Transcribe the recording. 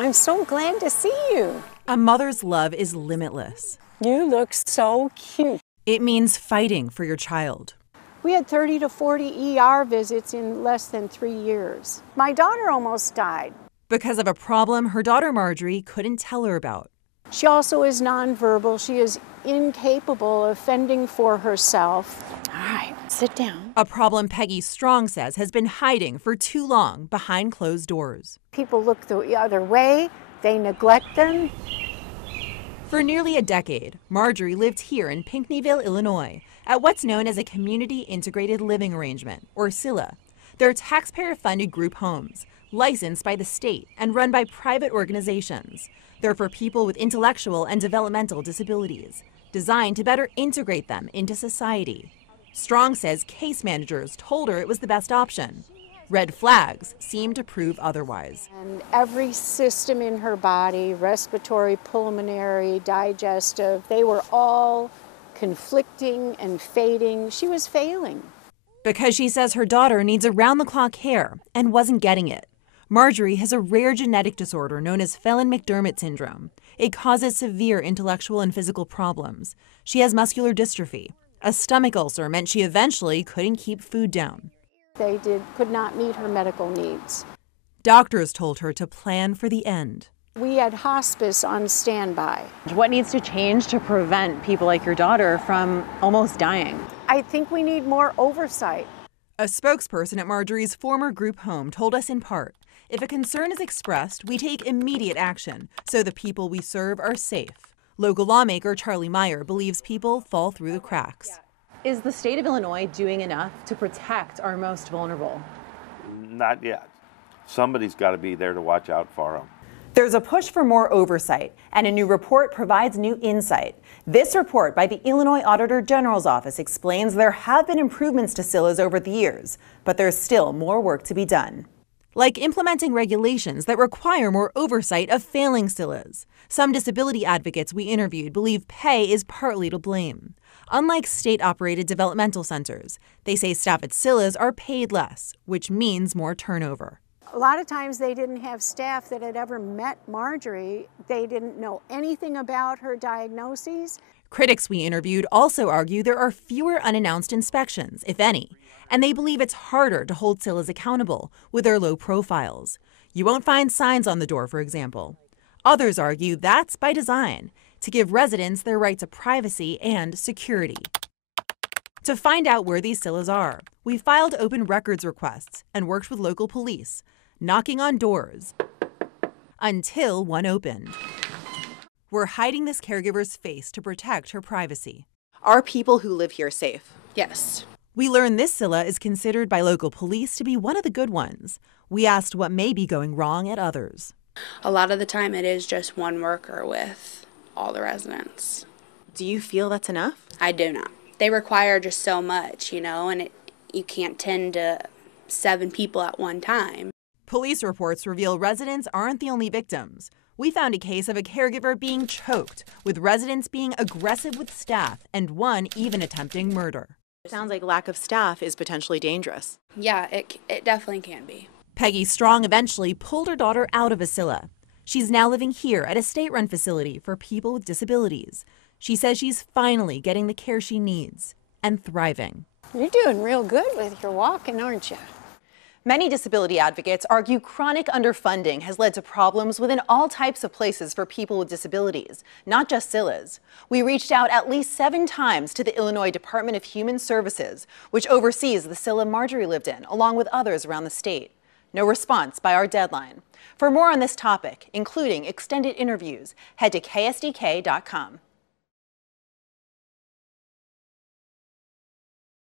I'm so glad to see you. A mother's love is limitless. You look so cute. It means fighting for your child. We had 30 to 40 ER visits in less than 3 years. My daughter almost died. Because of a problem her daughter Marjorie couldn't tell her about. She also is nonverbal. She is incapable of fending for herself. All right, sit down. A problem Peggy Strong says has been hiding for too long behind closed doors. People look the other way. They neglect them. For nearly a decade, Marjorie lived here in Pinckneyville, Illinois, at what's known as a Community Integrated Living Arrangement, or CILA. They're taxpayer-funded group homes, licensed by the state and run by private organizations. They're for people with intellectual and developmental disabilities, designed to better integrate them into society. Strong says case managers told her it was the best option. Red flags seem to prove otherwise. And every system in her body, respiratory, pulmonary, digestive, they were all conflicting and fading. She was failing. Because she says her daughter needs around-the-clock care and wasn't getting it. Marjorie has a rare genetic disorder known as Phelan-McDermott syndrome. It causes severe intellectual and physical problems. She has muscular dystrophy. A stomach ulcer meant she eventually couldn't keep food down. They could not meet her medical needs. Doctors told her to plan for the end. We had hospice on standby. What needs to change to prevent people like your daughter from almost dying? I think we need more oversight. A spokesperson at Marjorie's former group home told us in part, if a concern is expressed, we take immediate action so the people we serve are safe. Local lawmaker Charlie Meyer believes people fall through the cracks. Is the state of Illinois doing enough to protect our most vulnerable? Not yet. Somebody's got to be there to watch out for them. There's a push for more oversight, and a new report provides new insight. This report by the Illinois Auditor General's Office explains there have been improvements to CILAs over the years, but there's still more work to be done. Like implementing regulations that require more oversight of failing CILAs. Some disability advocates we interviewed believe pay is partly to blame. Unlike state-operated developmental centers, they say staff at CILAs are paid less, which means more turnover. A lot of times they didn't have staff that had ever met Marjorie. They didn't know anything about her diagnoses. Critics we interviewed also argue there are fewer unannounced inspections, if any, and they believe it's harder to hold CILAs accountable with their low profiles. You won't find signs on the door, for example. Others argue that's by design, to give residents their right to privacy and security. To find out where these CILAs are, we filed open records requests and worked with local police, knocking on doors until one opened. We're hiding this caregiver's face to protect her privacy. Are people who live here safe? Yes. We learned this CILA is considered by local police to be one of the good ones. We asked what may be going wrong at others. A lot of the time it is just one worker with all the residents. Do you feel that's enough? I do not. They require just so much, and you can't tend to 7 people at one time. Police reports reveal residents aren't the only victims. We found a case of a caregiver being choked, with residents being aggressive with staff and one even attempting murder. It sounds like lack of staff is potentially dangerous. Yeah, it definitely can be. Peggy Strong eventually pulled her daughter out of a CILA. She's now living here at a state-run facility for people with disabilities. She says she's finally getting the care she needs and thriving. You're doing real good with your walking, aren't you? Many disability advocates argue chronic underfunding has led to problems within all types of places for people with disabilities, not just CILAs. We reached out at least 7 times to the Illinois Department of Human Services, which oversees the CILA Marjorie lived in, along with others around the state. No response by our deadline. For more on this topic, including extended interviews, head to ksdk.com.